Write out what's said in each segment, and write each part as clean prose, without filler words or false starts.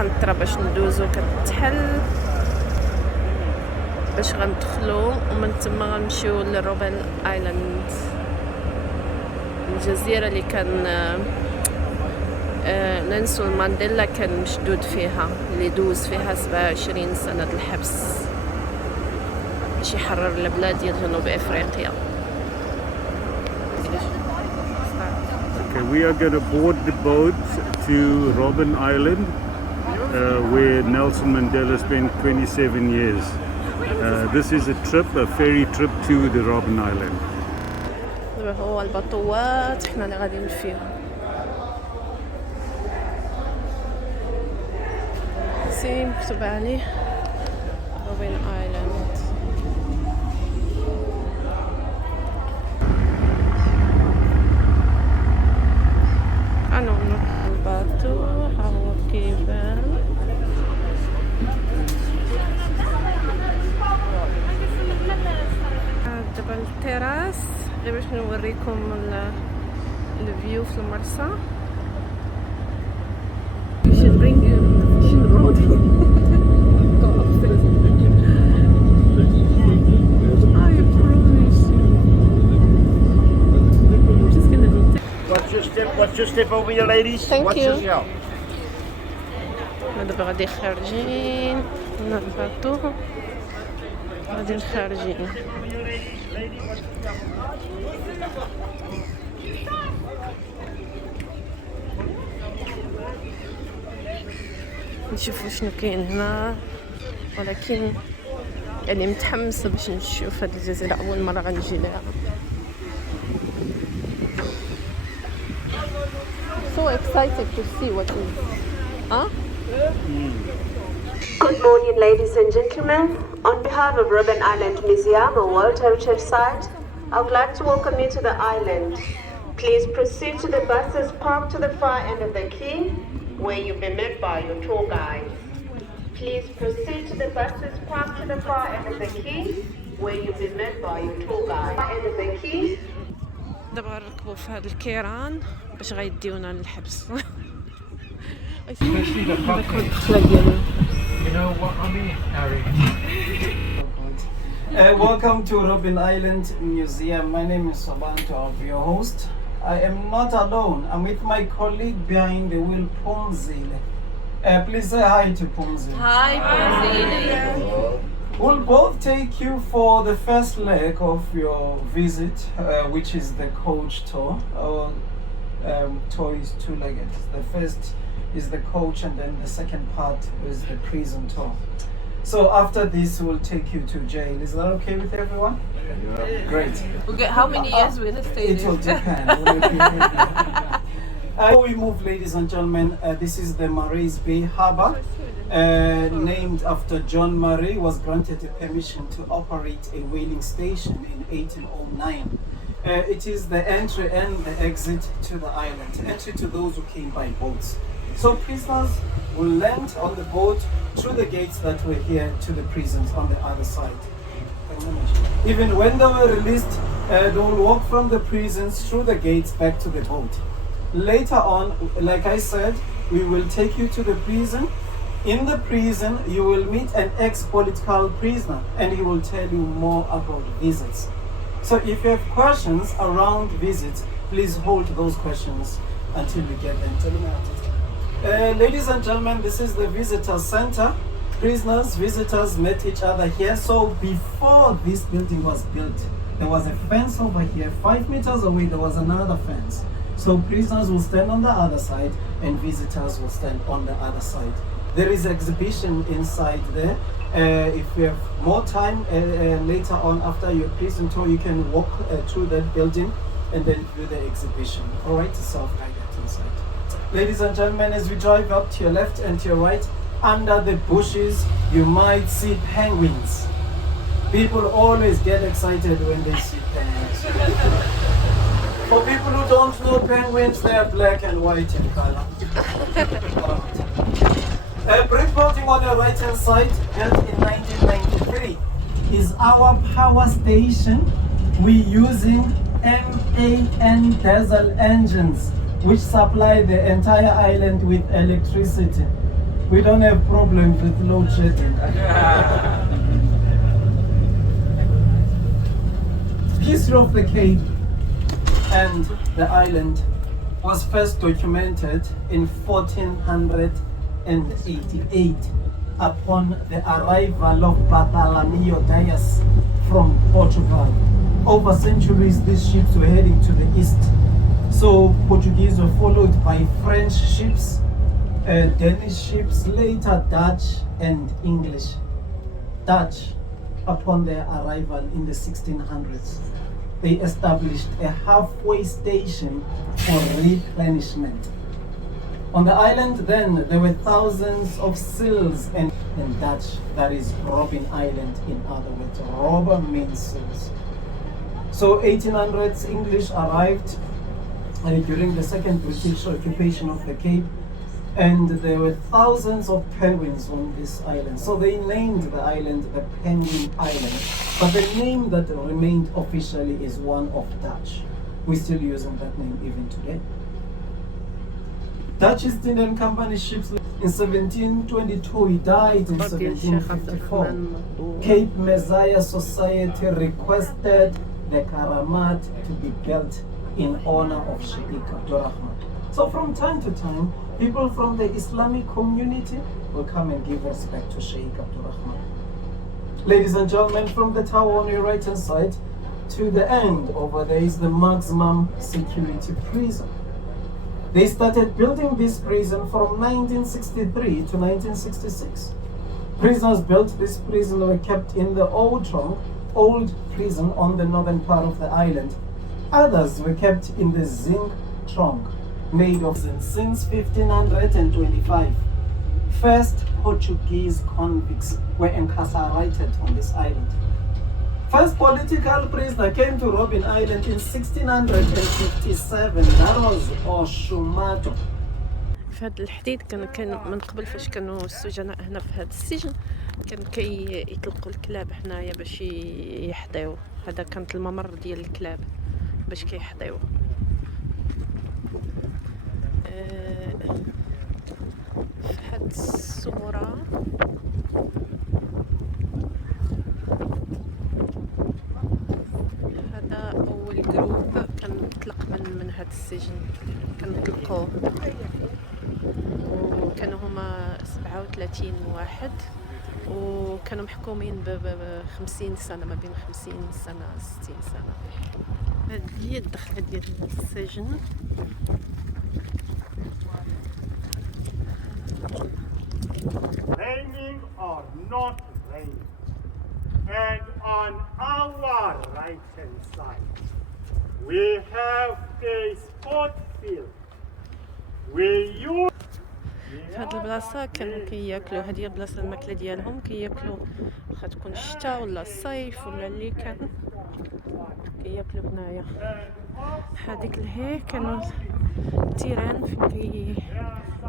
القنطرة باش ندوزو كتحل باش غندخلو ومن تما غنمشيو لروبن ايلاند، الجزيرة اللي كان نيلسون مانديلا كان مشدود فيها، اللي دوز فيها 27 سنة الحبس باش يحرر البلاد ديال جنوب افريقيا. Okay, we are going to board the boat to Robben Island, where Nelson Mandela spent 27 years. This is a ferry trip to the Robben Island. هو البطوات احنا اللي غاديين فيهم. سي مكتوب عليه روبن ايلاند. انا نروح الباطو هو كيبان. دابا التراس غير باش نوريكم الفيو في المرسى. Watch your step over here, ladies. Thank you. Yourself. دابا غادي خارجين من الباطو، غادي خارجين. نشوفوا شنو كاين هنا، ولكن يعني متحمسه باش نشوف هاد الجزيره، اول مره غنجي لها. So excited to see what is. Huh? Good morning, ladies and gentlemen. On behalf of Robben Island Museum, a World Heritage Site, I would like to welcome you to the island. Please proceed to the buses parked to the far end of the quay, where you'll be met by your tour guide. Please proceed to the buses parked to the far end of the quay, where you'll be met by your tour guide. Far end of the quay. دابا غنركبوا في هاد الكيران باش غيديونا للحبس. Especially the bucket. You know what I mean, Harry? Welcome to Robben Island Museum. My name is Sabanto. I'll be your host. I am not alone. I'm with my colleague behind the wheel, Pumzile. Please say hi to Pumzile. Hi, Pumzile. We'll both take you for the first leg of your visit, which is the coach tour. Our tour is two-legged. The first is the coach, and then the second part is the prison tour. So after this, we'll take you to jail. Is that okay with everyone? Yeah. Great. Okay, how many years will it stay? It will depend. Before we move, ladies and gentlemen, this is the Maurice Bay Harbor, named after John Murray, was granted a permission to operate a whaling station in 1809. It is the entry and the exit to the island, entry to those who came by boats. So prisoners will land on the boat through the gates that were here to the prisons on the other side. Even when they were released, they will walk from the prisons through the gates back to the boat. Later on, like I said, we will take you to the prison. In the prison, you will meet an ex-political prisoner, and he will tell you more about visits. So if you have questions around visits, please hold those questions until we get them. Ladies and gentlemen, this is the visitor center. Prisoners, visitors met each other here. So before this building was built, there was a fence over here. 5 meters away, there was another fence. So prisoners will stand on the other side and visitors will stand on the other side. There is exhibition inside there. If you have more time later on after your prison tour, you can walk through that building and then view the exhibition. All right, it's self-guided inside. Ladies and gentlemen, as we drive up to your left and to your right, under the bushes, you might see penguins. People always get excited when they see penguins. For people who don't know penguins, they are black and white in color. Brick building on the right hand side, built in 1993, is our power station. We're using MAN diesel engines, which supply the entire island with electricity. We don't have problems with load shedding. History of the Cape and the island was first documented in 1488 upon the arrival of Bartholomew Dias from Portugal. Over centuries, these ships were heading to the east. So Portuguese were followed by French ships, Danish ships, later Dutch and English. Dutch, upon their arrival in the 1600s, they established a halfway station for replenishment. On the island then, there were thousands of seals and in Dutch, that is Robben Island in other words. Robben means seals. So 1800s English arrived during the second British occupation of the Cape, and there were thousands of penguins on this island. So they named the island the Penguin Island, but the name that remained officially is one of Dutch. We're still using that name even today. Dutch East Indian Company ships in 1722, he died in 1754. Cape Messiah Society requested the Karamat to be built in honor of Sheikh Abdurrahman. So from time to time, people from the Islamic community will come and give respect to Sheikh Abdurrahman. Ladies and gentlemen, from the tower on your right hand side to the end over there is the maximum security prison. They started building this prison from 1963 to 1966. Prisoners built this prison were kept in the old prison on the northern part of the island. Others were kept in the zinc trunk made of zinc since 1525. First Portuguese convicts were incarcerated on this island. First political prisoner came to Robben Island in 1657. That was Oshumato. في هذا الحديد كان من قبل فاش كانوا السجناء هنا في هذا السجن كان يطلقوا الكلاب هنايا باش يحضيو. هذا كانت الممر ديال الكلاب باش كيحضيو. في هاد الصورة هذا أول جروب كان مطلق من هاد السجن، كان مطلقوه وكانوا هما 37 واحد وكانوا محكومين ب 50 سنة، ما بين 50 سنة 60 سنة. هذه هي الدخلة ديال السجن. Raining or not raining, and on our right hand side we have a sport field where you في هاد البلاصة كانوا كياكلوا، هذه هي البلاصة الماكلة ديالهم، كياكلوا واخا تكون الشتاء ولا الصيف ولا اللي كان كياكلوا هنايا. هذيك لهيه كانوا التيران فين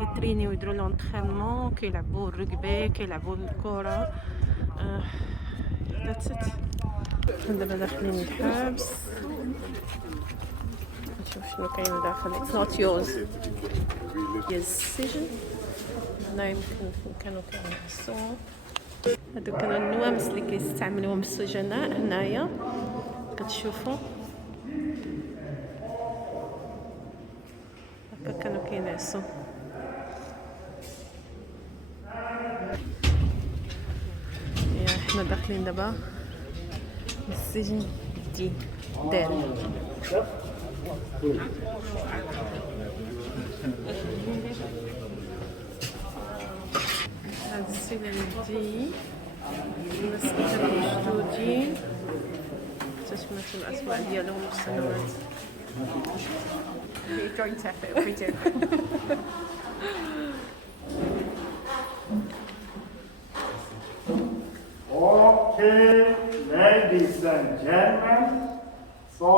يترينيو يديروا لونطرينمون، كيلعبوا الركبي، كيلعبوا الكرة. دابا داخلين الحبس، نشوف شنو كاين داخل. It's not yours. ديال السجن هنا يمكن كانوا كيعصوا. هادو كانوا النوامس اللي كيستعملوهم السجناء هنايا كتشوفوا هكا كانوا كينعسوا. احنا داخلين دابا السجن ديال هذا السجن الجديد، الناس اللي كانوا مشدودين تسمعوا الاسماء ديالهم والسنوات. You're going to have it if we do. Okay, ladies and gentlemen, so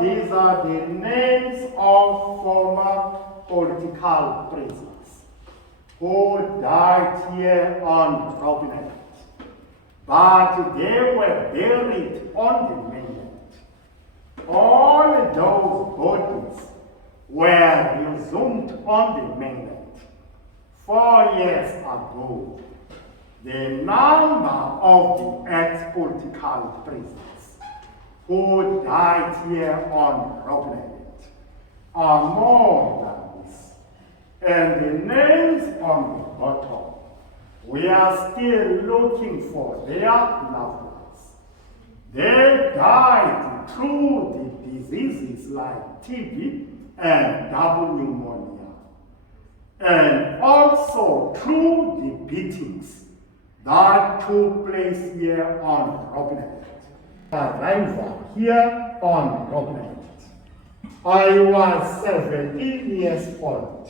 these are the names of former political prisoners who died here on Robben Island, but they were buried on the mainland. All those bodies were resumed on the mainland 4 years ago, the number of the ex-political prisoners who died here on Robben Island are more than this. And the names on the bottom, we are still looking for their loved ones. They died through the diseases like TB and double pneumonia, and also through the beatings that took place here on Robben Island. Arrival here on Robben Island, I was 17 years old,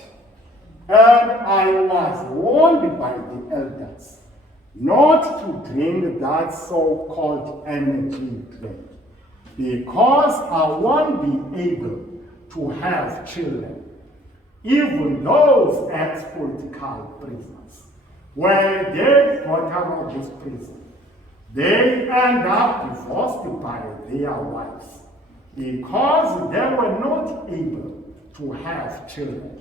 and I was warned by the elders not to drink that so-called energy drink because I won't be able to have children. Even those ex-political prisoners, when they got out of this prison, they end up divorced by their wives because they were not able to have children.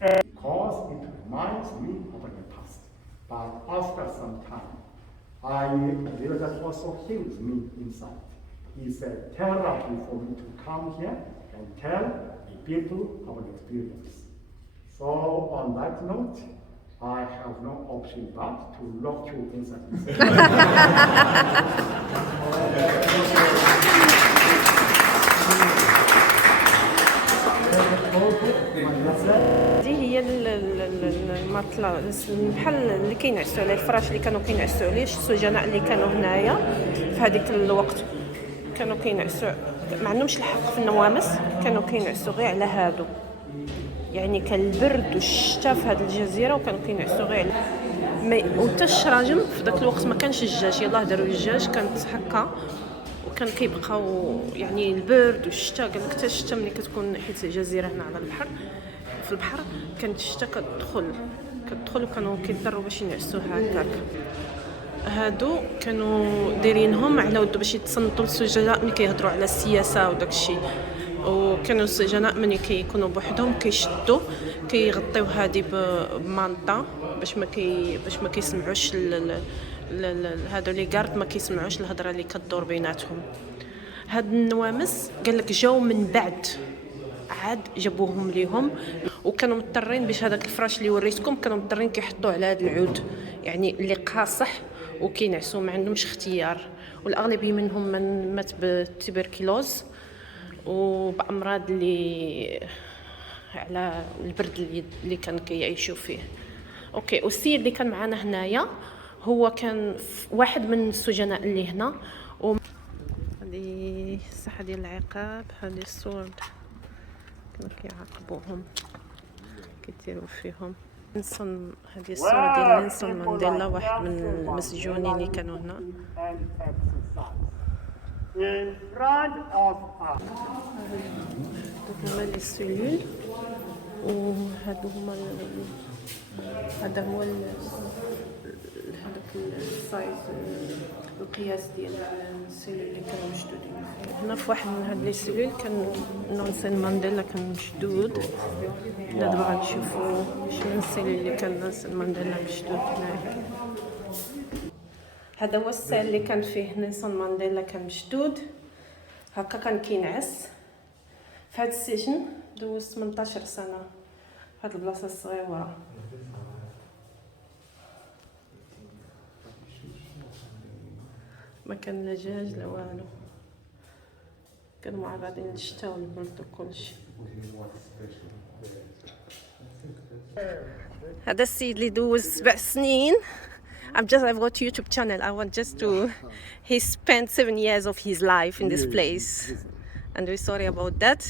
And because it reminds me of the past. But after some time, the Lord also heals me inside. It's a therapy for me to come here and tell the people our experience. So on that note, I have no option but to lock you inside. هذه هي المطلة المحل اللي كينعسوا عليه، الفراش اللي كانوا كينعسوا عليه. السجناء اللي كانوا هنايا في هذيك الوقت كانوا كينعسوا، ما عندهمش الحق في النوامس، كانوا كينعسوا غير على هادو. يعني كان البرد والشتاء في هذه الجزيره وكانوا كينعسوا غير وتا الشراجم في ذاك الوقت ما كانش الدجاج، يلاه داروا الدجاج كانت هكا، وكان كيبقاو يعني البرد والشتاء. قال لك حتى الشتاء ملي كتكون حيت الجزيره هنا على البحر، في البحر كانت الشتاء كتدخل وكانوا كيضطروا باش ينعسوا هكاك. هادو كانوا دايرينهم على ود باش يتصنتوا السجناء ملي كيهضروا على السياسه وداك الشيء. وكانوا السجناء ملي كيكونوا بوحدهم كيشدوا كيغطيو هادي بمانطا باش ما كيسمعوش هادو لي غارد ما كيسمعوش الهضره اللي كدور بيناتهم. هاد النوامس قال لك جاو من بعد عاد جابوهم ليهم، وكانوا مضطرين باش هذاك الفراش اللي وريتكم كانوا مضطرين كيحطوه على هذا العود، يعني اللي قاصح وكينعسوا ما عندهمش اختيار. والاغلبيه منهم من مات بالتبركلوز وبامراض اللي على البرد اللي كان كيعيشوا فيه. اوكي، والسيد اللي كان معنا هنايا هو كان واحد من السجناء اللي هنا. هذه الساحه ديال العقاب، هذه الصور كانوا كيعاقبوهم كيديروا فيهم. نيلسون، هذه الصوره ديال نيلسون مانديلا، واحد من المسجونين اللي كانوا هنا. In front of us. هما لي سيلول، وهادو هما هذا هو هذاك السايز القياس ديال السيلول اللي كانوا مشدودين فيه. هنا في واحد من هاد لي سيلول كان نيلسون مانديلا كان مشدود. دابا غنشوفوا شنو السيلول اللي كان نيلسون مانديلا مشدود هنايا. هذا هو السيل اللي كان فيه نيلسون مانديلا كان مشدود هكا، كان كينعس في هذا السجن. دوز 18 سنه في هذه البلاصه الصغيره. ما كان لا دجاج لا والو، كانوا معرضين للشتاء والبرد وكلشي. هذا السيد اللي دوز 7 سنين. I've got a YouTube channel. I want just to. He spent 7 years of his life in this place, and we're sorry about that.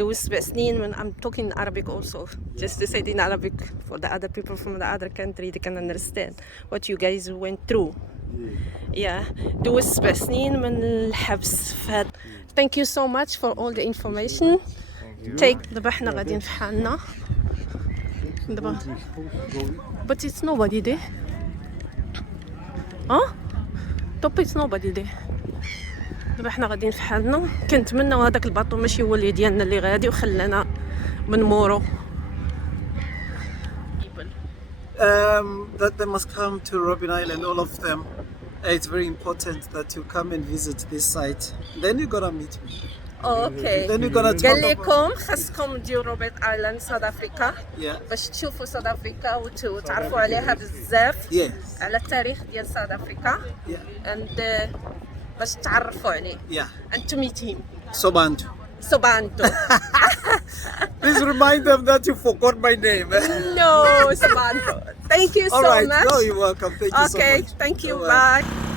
Those 7 سنين when I'm talking Arabic also, just to say it in Arabic for the other people from the other country, they can understand what you guys went through. Yeah, those 7 سنين من الحبس. Thank you so much for all the information. Take. دابا حنا غاديين في حالنا دابا. But it's nobody there. طب it's nobody there. دابا حنا غاديين في حالنا. كنتمناو هذاك الباطو ماشي هو اللي ديالنا اللي غادي وخلانا من مورو. That they must come to Robben Island, all of them. It's very important that you come and visit this site. Then you're gonna meet me. اوكي Then you're gonna talk قال about... لكم خاصكم تجيو روبن ايلاند ساوث افريكا Yeah. باش تشوفوا ساوث افريكا وتعرفوا عليها بزاف Yes. على التاريخ ديال ساوث افريكا Yeah. and باش تعرفوا عليه Yeah. and to meet him Sobantu. Sobanto. Please remind them that you forgot my name. No, Sobanto. Thank you All so right. much. No, you're welcome. Thank you so much. Okay, thank you. Bye-bye. Bye.